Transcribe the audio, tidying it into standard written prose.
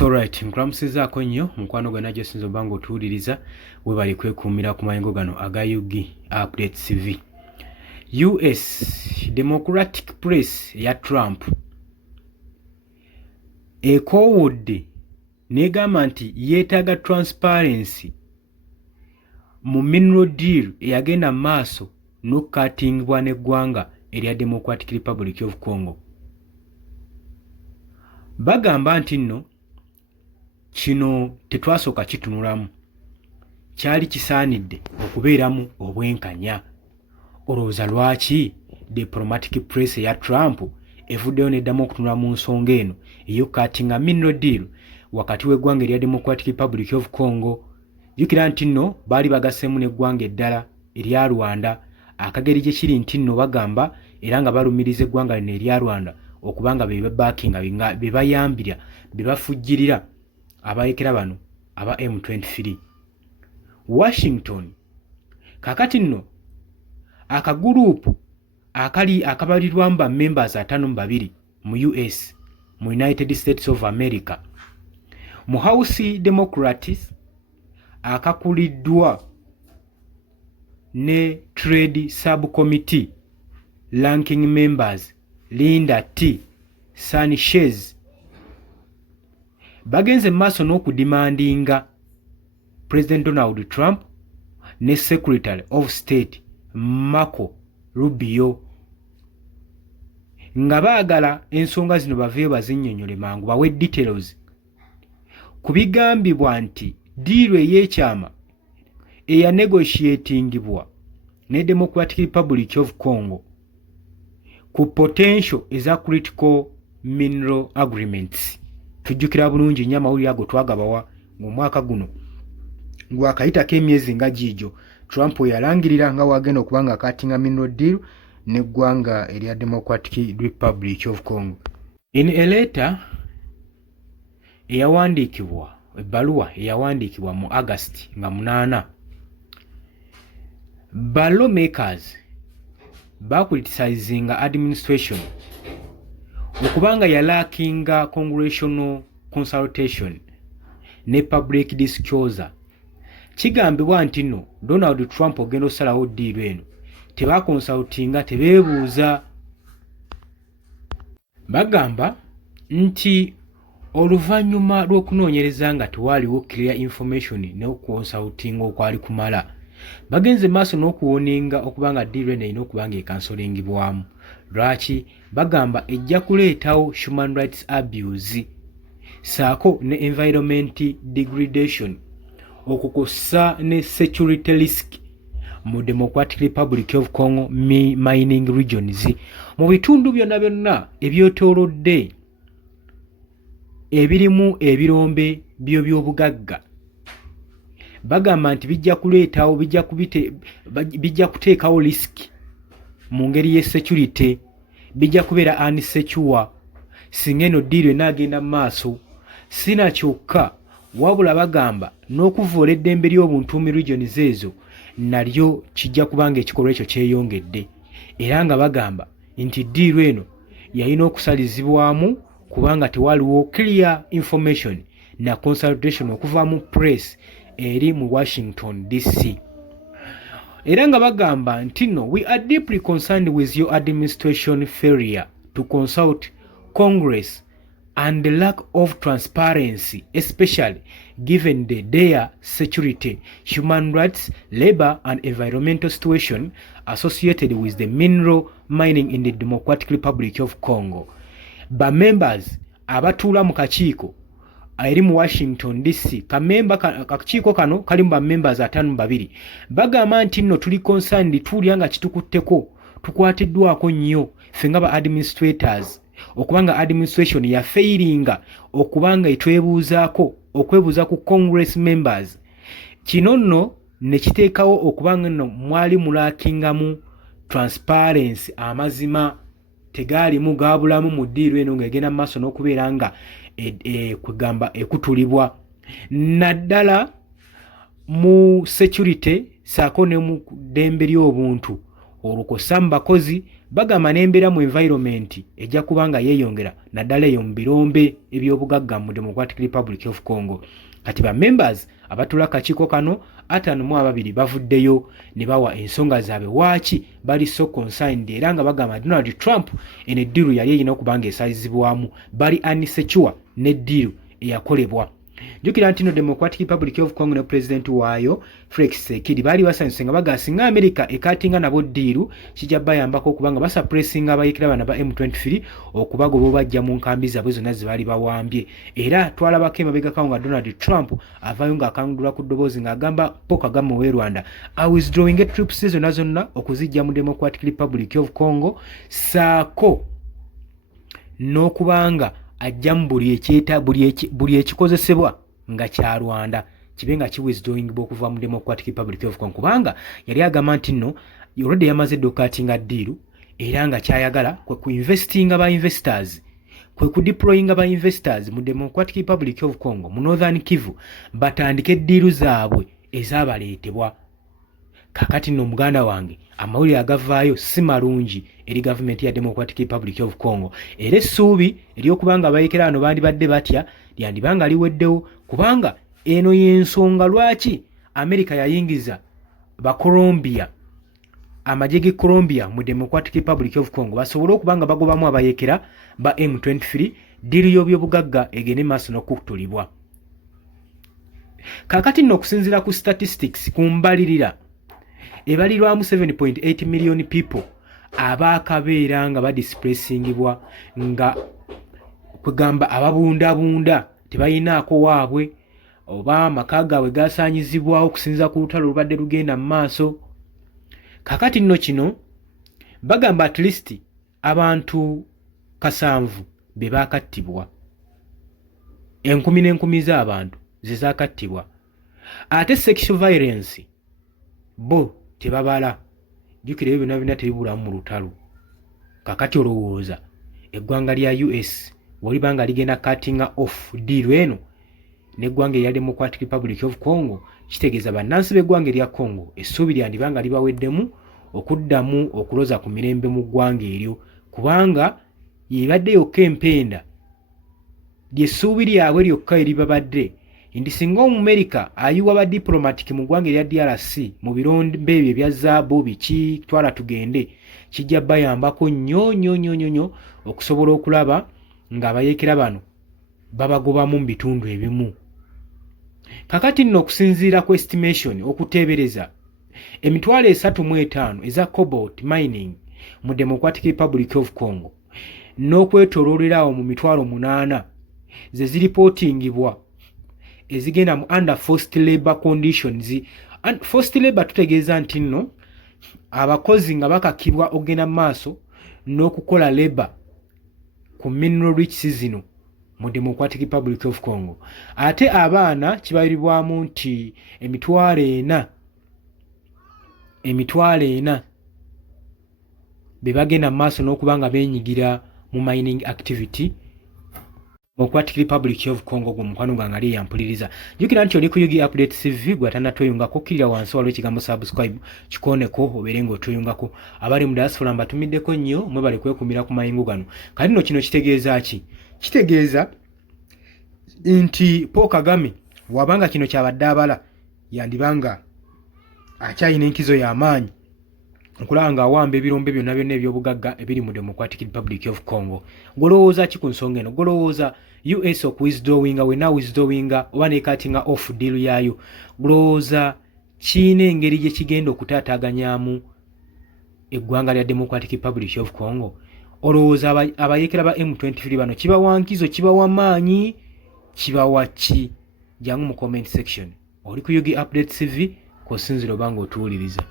Alright, nkulamusizaako nnyo mukwano gwe najjo sinza obanga otuwuliriza webali kwekuumira ku mayengo gano aga UG Updates TV. US Democratic Press ya Trump ekoowodde n'egamba nti yeetaaga transparency mu mineral deal eyagenda mu maaso n'okukaatingibwa n'eggwanga erya Democratic Republic of Congo. Bagamba nti nno kino tetwasooka kitunulamu, kyali kisaanidde okubeeramu obwenkanya. Olowooza lwaki diplomatic press eya Trump evuddeyo n'eddamu okutunula mu nsonga eno ey'okukaatinga mineral deal wakati w'eggwanga erya Democratic Republic of Congo? Jjukira nti nno baali bagasseemu n'eggwanga eddala erya Rwanda. Akageri gye kiri nti nno bagamba era nga balumiriza eggwanga lino erya Rwanda okubanga be backinga be bayambira be bafujjirira abayekera bano aba M23. Washington kakati nno akaguruupu akabalirwamu ba members 52 mu US mu United States of America mu House Democrats akakuliddwa ne Trade Subcommittee ranking members Linda T. Sanchez bagenze maaso n'okudimandinga President Donald Trump ne Secretary of State Marco Rubio nga baagala ensonga zino baveeyo bazinnyonnyole mangu bawe details ku bigambibwa nti diiru ey'ekyama eyanegotiatingibwa ne Democratic Republic of Congo ku potential eza critical mineral agreements. Tujjukira bulungi nnyo amawulire ago twagabawa mu mwaka guno gwakayitako emyezi nga giijo Trump yalangirira nga wagenda okubanga akaatinga mineral deal n'eggwanga erya Democratic Republic of Congo. In a letter eyawandiikibwa ebbaluwa eyawandiikibwa mu August nga 8 lawmakers bacriticizing administration okubanga yalakinga congressional consultation ne public disclosure. Kigambibwa nti nno Donald Trump ogenda osalawo ddiiro eno tebakonsultinga, tebeebuuza. Bagamba nti oluvannyuma lw'okunoonyereza nga tewaaliwo clear information n'okukonsultinga okwali kumala, bagenze maaso n'okuwoninga okubanga ddiiro eno erina okubanga ekansolingibwamu. Lwaki? Bagamba ejja kuleetawo human rights abuse saako ne environment degradation okukosa ne security risk mu Democratic Republic of Congo mining regions mu bitundu byonna byonna ebyetoolodde ebirimu ebirombe by'obugagga. Bagamba nti bijja kuleetawo bijja kuteekawo risk mu ngeri ye security, bijja kubeera unsecure singa eno ddiiro enaagenda mu maaso. Sina kyokka wabula bagamba n'okuvoola eddembe ly'obuntu mu regions ezo nalyo kijja kubanga ekikolwa ekyo kyeyongedde, era nga bagamba nti ddiiro eno yalina okusalizibwamu kubanga tewaaliwo clear information na consultation okuva mu press eri mu Washington DC. Era nga bagamba nti no, we are deeply concerned with your administration failure to consult Congress and the lack of transparency, especially given the dire security, human rights, labor and environmental situation associated with the mineral mining in the Democratic Republic of Congo. Ba members abatuula mu kakiiko eri mu Washington DC, kakiiko kano kalimu ba members 52, bagamba nti nno tuli concerned, tuulya nga kitukutteko, tukwatiddwako nnyo ffe nga ba administrators okubanga administration ya failinga okubanga etwebuuzaako okwebuuza ku Congress members. Kino nno ne kiteekawo okubanga nno mwali mulaakingamu transparency, amazima tegaalimu gaabulamu mu ddiiro eno ng'egenda mu maaso n'okubeera nga kugamba ekutulibwa naddala mu security saako ne mu ddembe ly'obuntu olukosa mu bakozi bagamba n'embeera mu environment ejja kubanga yeeyongera naddala eyo mu birombe eby'obugagga mu Democratic Republic of Congo. Kati ba members abatula akakiiko kano 52 bavuddeyo ne bawa ensonga zaabwe waaki bali so concerned era nga bagamba Donald Trump ene ddiiru yali erina okubanga esalizibwamu bali unsecure n'eddiiru eyakolebwa. Jjukira nti no Democratic Republic of Congo ne president waayo Felix Tshisekedi baali basanyuse nga bagasinga America ekatinga nabo ddiiru kijja bayambako okubanga basuppressinga abayekera bana ba M23 okubagoba bajja mu nkambi zaabwe zonna zibaali bawambye. Era twalabako emabega nga Donald Trump avayo nga akangudula ku ddoboozi ng'agamba Paul Kagame w'e Rwanda awithdrawing troops zonna okuzijja mu Democratic Republic of Congo saako n'okubanga ajjamu buli ekikozesebwa nga kya Rwanda kibe nga kiwithdrawing okuva mu Democratic Republic of Congo kubanga yali agamba nti nno already yamaze dokatinga ddiiru era nga kyayagala kwe kuinvestinga ba investors kwe kudeployinga ba investors mu Democratic Republic of Congo mu Northern Kivu batandike ddiiru zaabwe ezabaleetebwa. Kakati nno muganda wange amawulire agavaayo si malungi eri gavumenti ya Democratic Republic of Congo era essuubi ery'okubanga abayekera bano bandibadde batya lyandibanga liweddewo kubanga eno y'ensonga lwaki America yayingiza ba Colombia amagye g'e Colombia mu Democratic Republic of Congo basobole okubanga bagobamu abayekera ba M23 ddiiru y'obyobugagga egende maaso n'okutulibwa. Kakati nno okusinziira ku statistics ku mbalirira ebalirwamu 7.8 million people abaakabeera nga badisplacingibwa nga kwegamba ababundabunda tebayinaako waabwe oba amaka gaabwe gasaanyizibwawo okusinziira ku lutalo olubadde lugenda mu maaso. Kakati nno kino bagamba at least abantu 7 be baakattibwa 10,000 z'abantu ze zaakattibwa ate sexual violence bo tebabala jjukira ebyo byonna tebibulamu mu lutalo. Kakati olowooza eggwanga lya US walibanga ligenda cutting off ddiiru eno n'eggwanga erya Democratic Republic of Congo kitegeeza bannansi b'eggwanga erya Congo essuubi lyandibanga libaweddemu okuddamu okuloza ku mirembe mu ggwanga eryo kubanga yebadde yokka empenda lyessuubi lyabwe lyokka eribabadde ndi singa Omumerika ayiwa ba diplomatic mu ggwanga erya DRC mu birombe ebyo ebya zaabu biki twala tugende kijja bayambako nnyo okusobola okulaba ng'abayekera bano babagobamu mu bitundu ebimu. Kakati nno okusinziira ku estimation okuteebereza emitwalo 35 eza cobalt mining mu Democratic Republic of Congo n'okwetooloolerawo mu mitwalo 8 ze ziripootingibwa ezigenda mu under forced labor conditions. Forced labor tutegeeza nti nno abakozi nga bakakibwa ogenda maaso n'okukola labor ku mineral rich zino mu Democratic Republic of Congo. Ate abaana kibalibwamu nti emitwalo 4 be bagenda maaso n'okubanga beenyigira mu mining activity Democratic Republic of Congo gwe mukwano gwange ali yampuliriza. Jjukira nti oli ku Yugi Update TV gwatana tweyungako kirira wansi waliwo ekigambo subscribe kikoneko obeere ng'otweyungako. Abali mu diaspora mbatumiddeko nnyo mwe bali kwekumira ku mayingu gano. Kati nno kino kitegeeza ki? Kitegeeza nti Paul Kagame wabanga kino kyabadde abala yandibanga akyayina enkizo y'amaanyi okulaba ng'awamba ebirombe byonna eby'obugagga ebiri mu Democratic Republic of Congo. Golowooza ki ku nsonga eno? Golowooza US okuwithdrawinga wena withdrawinga oba nekatinga off deal yayo. Golowooza kiina engeri gye kigenda okutaataaganyamu eggwanga lya Democratic Republic of Congo. Olowooza abayekera ba M23 bano kibawa nkizo, kibawa maanyi, kibawa ki? Jangu mu comment section. Oli ku Yugi Update TV kosinziro bango otuwuliriza.